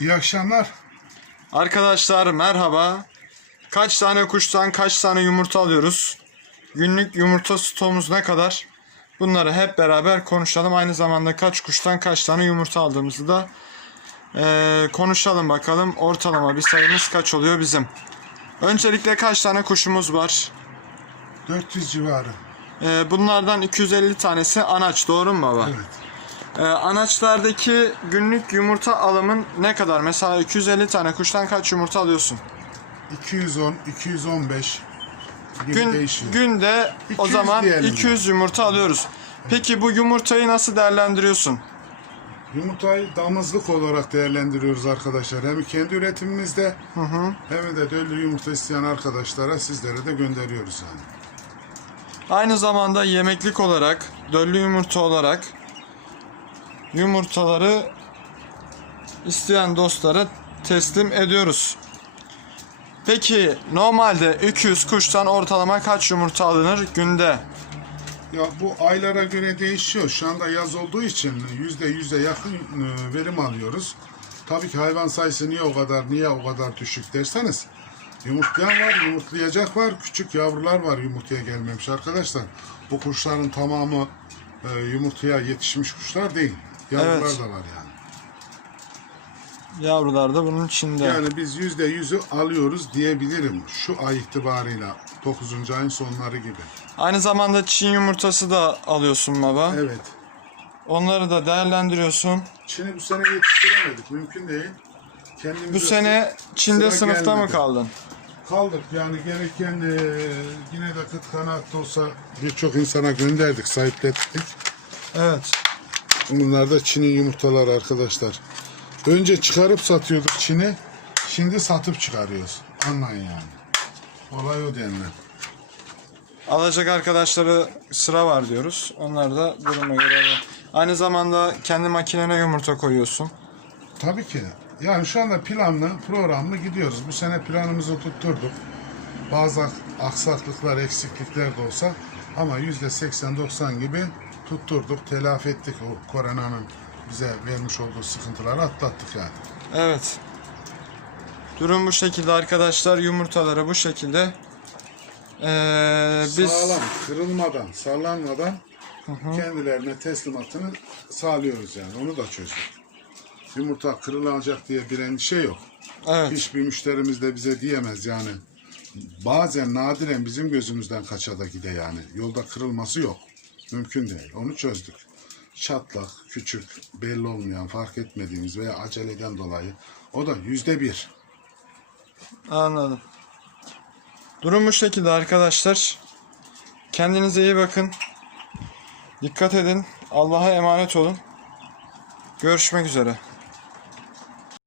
İyi akşamlar. Arkadaşlar merhaba. Kaç tane kuştan kaç tane yumurta alıyoruz? Günlük yumurta stoğumuz ne kadar? Bunları hep beraber konuşalım. Aynı zamanda kaç kuştan kaç tane yumurta aldığımızı da eee, konuşalım bakalım. Ortalama bir sayımız kaç oluyor bizim? Öncelikle kaç tane kuşumuz var? 400 civarı. Eee, bunlardan 250 tanesi anaç doğru mu baba? Evet. Ee, anaçlardaki günlük yumurta alımın ne kadar? Mesela 250 tane kuştan kaç yumurta alıyorsun? 210, 215 gibi Gün, değişiyor. günde o 200 zaman diyelim 200 yumurta alıyoruz. Peki bu yumurtayı nasıl değerlendiriyorsun? Yumurtayı damızlık olarak değerlendiriyoruz arkadaşlar. Hem kendi üretimimizde hem de döllü yumurta isteyen arkadaşlara sizlere de gönderiyoruz yani. Aynı zamanda yemeklik olarak, döllü yumurta olarak yumurtaları isteyen dostlara teslim ediyoruz. Peki normalde 200 kuştan ortalama kaç yumurta alınır günde? Ya bu aylara göre değişiyor. Şu anda yaz olduğu için yüzde yüze yakın e, verim alıyoruz. Tabii ki hayvan sayısı niye o kadar, niye o kadar düşük derseniz yumurtlayan var, yumurtlayacak var, küçük yavrular var yumurtaya gelmemiş arkadaşlar. Bu kuşların tamamı e, yumurtaya yetişmiş kuşlar değil. Yavrular Evet. da var yani. Yavrular da bunun içinde. Yani biz yüzde yüzü alıyoruz diyebilirim şu ay itibarıyla 9. ayın sonları gibi. Aynı zamanda Çin yumurtası da alıyorsun baba. Evet. Onları da değerlendiriyorsun. Çin'i bu sene yetiştiremedik. Mümkün değil. Kendimize Bu sene Çin'de sıra sınıfta mı gelmedi. kaldın? kaldık. Yani gereken e, yine de kıt kanaat olsa birçok insana gönderdik, sahiplettik. Evet. Bunlar da Çin'in yumurtaları arkadaşlar. Önce çıkarıp satıyorduk Çin'i. Şimdi satıp çıkarıyoruz. Anlayın yani. Olay o denilen. Alacak arkadaşları sıra var diyoruz. Onlar da duruma göre. Aynı zamanda kendi makinene yumurta koyuyorsun. Tabii ki. Yani şu anda planlı, programlı gidiyoruz. Bu sene planımızı tutturduk. Bazı aksaklıklar, eksiklikler de olsa ama yüzde 80-90 gibi tutturduk, telafi ettik o koronanın bize vermiş olduğu sıkıntıları atlattık yani. Evet. Durum bu şekilde arkadaşlar. Yumurtaları bu şekilde. Ee, biz Sağlam, kırılmadan, sallanmadan kendilerine teslimatını sağlıyoruz yani. Onu da çözdük. Yumurta kırılacak diye bir endişe yok. evet. Hiçbir müşterimiz de bize diyemez yani. Bazen nadiren bizim gözümüzden kaça da gide yani. Yolda kırılması yok. Mümkün değil. Onu çözdük. Çatlak, küçük, belli olmayan, fark etmediğimiz veya aceleden dolayı o da yüzde bir. Anladım. Durum bu şekilde arkadaşlar. Kendinize iyi bakın. Dikkat edin. Allah'a emanet olun. Görüşmek üzere.